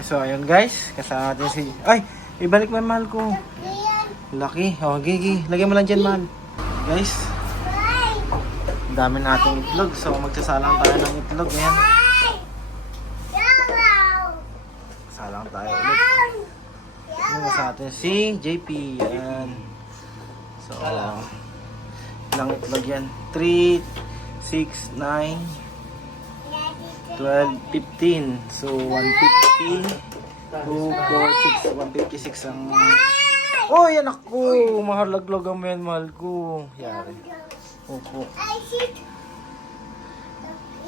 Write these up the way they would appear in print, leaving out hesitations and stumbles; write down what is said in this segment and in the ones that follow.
So, ayun guys. Kasama natin si... Ay! Ibalik mo yung mahal ko. Laki. O, gigi. Lagyan mo lang dyan, mahal. Guys. Ang dami nating itlog. So, magsasalang tayo ng itlog. Ayan. Salang tayo ulit. Ano sa atin? Si JP. Ayan. So, ilang itlog yan? 3, 6, 9, 12, 15. So, 150, 2, 4, 6, 156 ang... Oh, yan ako! Mahalaglag ang yan, mahal ko. Yari. Opo.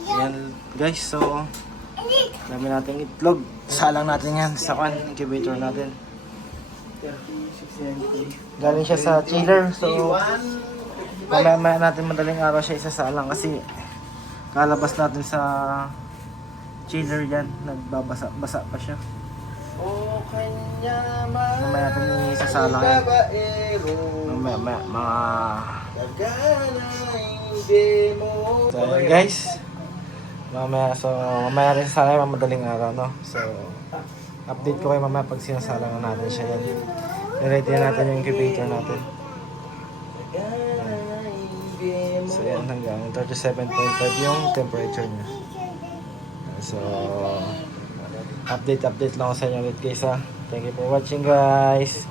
Yan, guys. So, dami nating itlog. Salang natin yan sa incubator natin. Galing siya sa chiller. So, mamaya natin madaling araw siya isasalang kasi kalabas natin sa chiller yan. Nagbabasa-basa pa siya. Mamaya natin isasalang yan. Mamaya mga... So, yun guys. Mamaya rin sasalang madaling araw, no? So, update ko kayo mamaya pag sinasalang natin siya yan. I-ready natin yung incubator natin. So yan, hanggang 37.5 yung temperature niya. So, update lang ako sa inyo ulit guys ha. Thank you for watching guys.